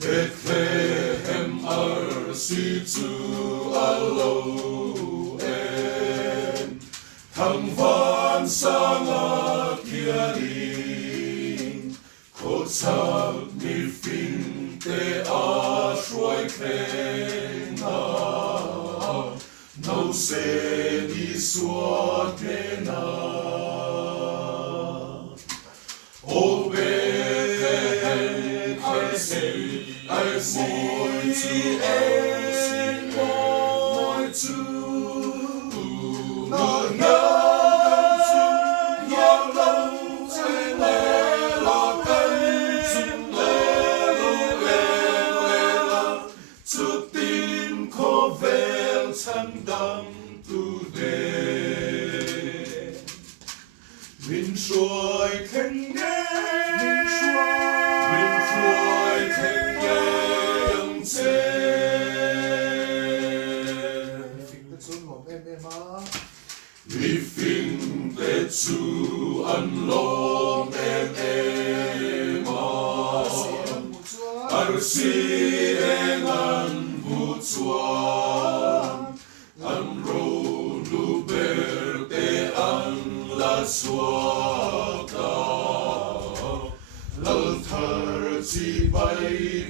Bethlehem arsitu aloen thăng van sang kiaring cột sắc mi phình te a shuai khen nâu se đi xua thế na ô Bethlehem I say moi tu no no ya lâu trên lê lo cân trên lê lo tu tin khó vel chân đam tu về Vinh xuôi khen nghe Vinh xuôi khen nghe ông chế Vì phình tê chú ăn lom em Arsi en an vu chuan An ro lu berte an la suaka Lal thar chi bay